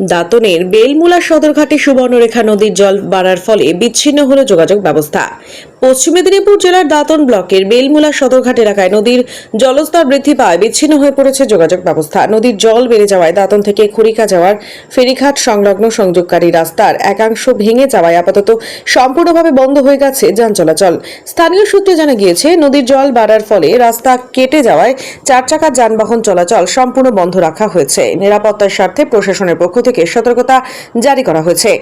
দাঁতনের বেলমুলা সদরঘাটে সুবর্ণরেখা নদীর জল বাড়ার ফলে বিচ্ছিন্ন হলো যোগাযোগ ব্যবস্থা। পশ্চিম মেদিনীপুর জেলার দাঁতন ব্লকের বেলমুলা সদরঘাট এলাকায় নদীর জলস্তর বৃদ্ধি পায় বিচ্ছিন্ন হয়ে পড়েছে যোগাযোগ ব্যবস্থা। নদীর জল বেড়ে যাওয়ায় দাঁতন থেকে খড়িকা যাওয়ার ফেরিঘাট সংলগ্ন সংযোগকারী রাস্তার একাংশ ভেঙে যাওয়ায় আপাতত সম্পূর্ণভাবে বন্ধ হয়ে গেছে যান চলাচল। স্থানীয় সূত্রে জানা গিয়েছে, নদীর জল বাড়ার ফলে রাস্তা কেটে যাওয়ায় চার চাকার যানবাহন চলাচল সম্পূর্ণ বন্ধ রাখা হয়েছে। নিরাপত্তার স্বার্থে প্রশাসনের পক্ষ থেকে সতর্কতা জারি করা হয়েছে।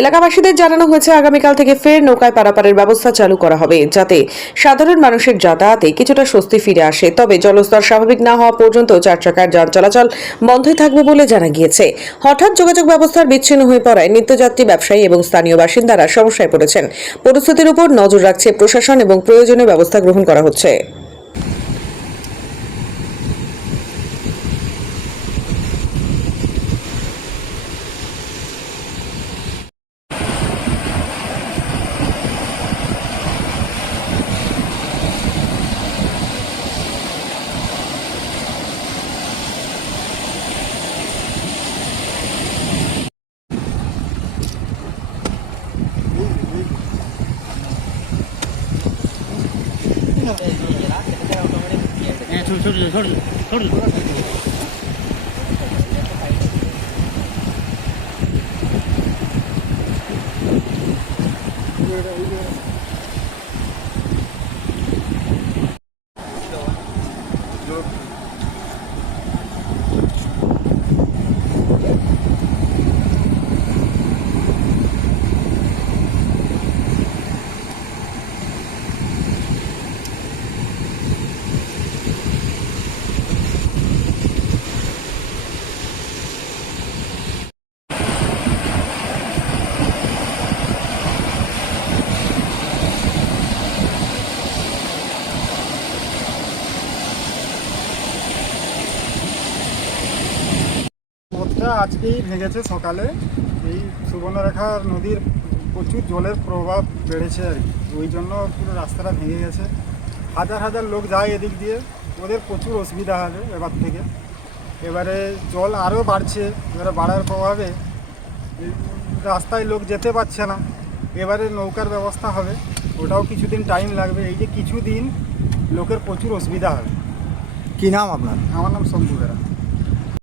এলাকাবাসীদের জানানো হয়েছে, আগামীকাল থেকে ফের নৌকায় পারাপারের ব্যবস্থা চালু করা হবে, যাতে সাধারণ মানুষের যাতায়াতে কিছুটা স্বস্তি ফিরে আসে। তবে জলস্তর স্বাভাবিক না হওয়া পর্যন্ত চার চাকার যান চলাচল বন্ধই থাকবে বলে জানা গিয়েছে। হঠাৎ যোগাযোগ ব্যবস্থার বিচ্ছিন্ন হয়ে পড়ায় নিত্যযাত্রী, ব্যবসায়ী এবং স্থানীয় বাসিন্দারা সমস্যায় পড়েছেন। পরিস্থিতির উপর নজর রাখছে প্রশাসন এবং প্রয়োজনীয় ব্যবস্থা গ্রহণ করা হচ্ছে। छोड़ পথটা আজকেই ভেঙেছে সকালে। এই সুবর্ণরেখা নদীর প্রচুর জলের প্রভাব বেড়েছে আর কি, ওই জন্য পুরো রাস্তাটা ভেঙে গেছে। হাজার হাজার লোক যায় এদিক দিয়ে, ওদের প্রচুর অসুবিধা হবে এবার থেকে। এবারে জল আরও বাড়ছে, এবারে বাড়ার প্রভাবে রাস্তায় লোক যেতে পারছে না। এবারে নৌকার ব্যবস্থা হবে, ওটাও কিছুদিন টাইম লাগবে। এই যে কিছুদিন লোকের প্রচুর অসুবিধা হবে। কি নাম আপনার? আমার নাম শম্ভু বেরা।